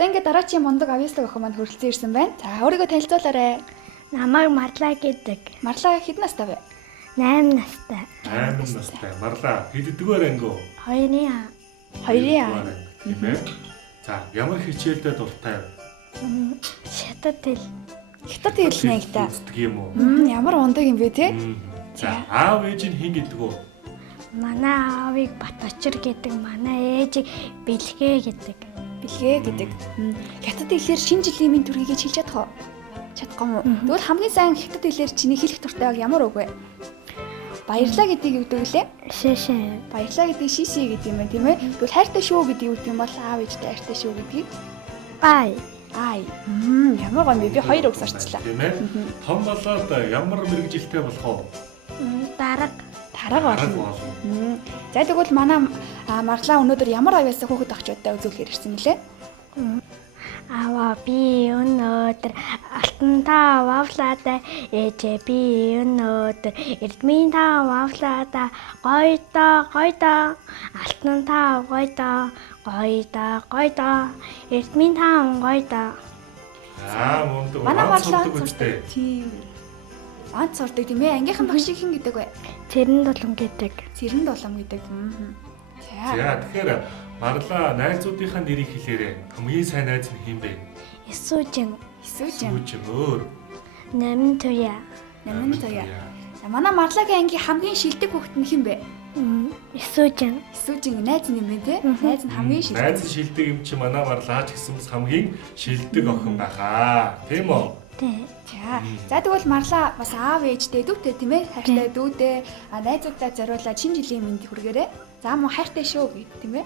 За ингээд дараачийн мундаг авьяаслаг охин маань хүрэлцэн ирсэн байна. За өөрийгөө танилцуулаарай. Намайг Марлаа гэдэг. Марлаа хэд настай вэ? 8 настай. 8 настай. Марлаа хэддүгээр анги вэ? 2-ын. 2-ын. Тийм ээ. За ямар хичээлдээ дуртай вэ? Хятад хэл. Хятад хэлнэ гэдэг. Үздэг юм уу? Ямар ундаг юм бэ те? За аав ээж нь хин гэдэг үү? Манай аавыг Баточир гэдэг, манай ээжийг Бэлгээ гэдэг. Бэлгээ гэдэг. Хятад хэлээр шинэ жилийн минь төргийг хэлж чадах уу? Чадахгүй юм уу? Тэгвэл хамгийн сайн хятад хэлээр чиний хэлэх дуртай ямар үг вэ? Баярлаа гэдгийг юу гэдэг лээ? Шэшэ. Баярлаа гэдгийг шиши гэдэг юм байна тийм ээ. Тэгвэл хайртай шүү гэдгийг юу гэдэг юм бол аав ээжтэй хайртай шүү гэдгийг Бай. ай. Ямар гоо би хоёр үг сурчлаа. Тийм ээ. Том болоод ямар мэрэгжилтэй болох вэ? Дарга. Тарага болно. За тэгвэл манай Марлаа өнөөдөр ямар авьяасаа хүүхэд охчуудтай үзүүлэхээр ирсэн нэлээ? Аваа би өнөөдөр алтан тав авлаатай ээжээ би өнөөдөр эрдмийн тав авлаатай гойдоо алтан тав гойдоо эрдмийн тав гойдоо. Мундаг. Манай Марлаа үзтэй. тийм. Анц сурдаг тийм ээ. Ангийнхан багш хин гэдэг вэ? Цэрэн дулам гэдэг. Цэрэн дулам гэдэг. За тэгэхээр Марлаа найзуудынхаа нэрийг хэлээрэй. Хамгийн сайн найз нь хэн бэ? Эсүүжин. Сүүж өөр. Намын туяа. Намын туяа. За манай Марлагийн ангийн хамгийн шилдэг хүүхэд нь хэн бэ? Эсүүжин. Эсүүжин найз нь юм бэ те? Найз нь хамгийн шилдэг. Найз нь шилдэг юм чи манай Марлаа ч гэсэн бас хамгийн шилдэг охин байхаа. Тийм үү? Тэ. За тэгвэл Марлаа бас аав ээжтэй дүүтэй тийм ээ? Хайртай дүүтэй найзуудаа зориулаад шинэ жилийн мэнд хүргээрэй. За мөн хайртай шүү гэ тийм ээ?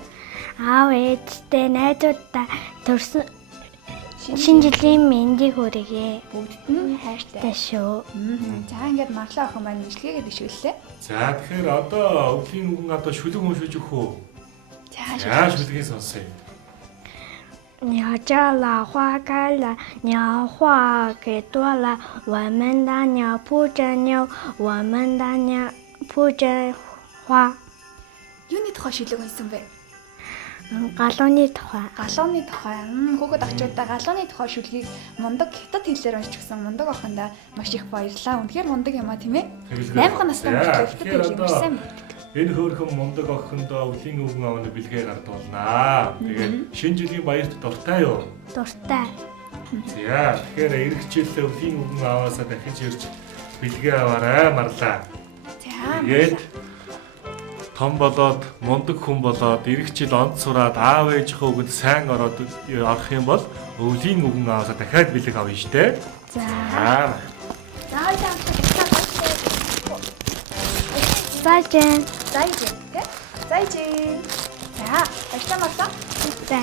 Аав ээжтэй найзуудаа төрсөн шинэ жилийн мэндийг хүргэе. Бүгдд нь хайртай шүү. За ингээд Марлаа охин маань нэшлэгээд ишүүллээ. За тэгэхээр одоо өвлийн үгэн одоо шүлэг уншиж өгөх үү? За шүлгийг сонсъё. 鸟叫了，花开了，鸟话给多了。我们的鸟扑着牛，我们的鸟扑着花。 Юуны тухай шүлэг унсан бэ? Галууны тухай. Галууны тухай. Хүүхэд охчуудаа галууны тухай шүлгийг мундаг хятад хэлээр уншиж өгсөн мундаг охиндаа маш их баярлалаа. Үнэхээр мундаг юм а тийм ээ? 8 настай хятад хэл юм сайн мэддэг. Энэ хөөрхөн мундаг охиндоо өвлийн үгэн авны бэлгээ гардуулнаа. Тэгээд шинэ жилийн баярт дуртай юу? Дуртай. За тэгэхээр эх хичээлээ өвлийн үгэн аваасаа дахиж ирж бэлгээ аваарай Марлаа. За. Тэгээд том болоод мундаг хүн болоод эх хичээл онд сураад аав ээжийнхээ үгэнд сайн орох юм бол өвлийн үгэн аваасаа дахиад бэлэг авна штэ. За. Зайжин. За, баярлалаа Марлаа. За.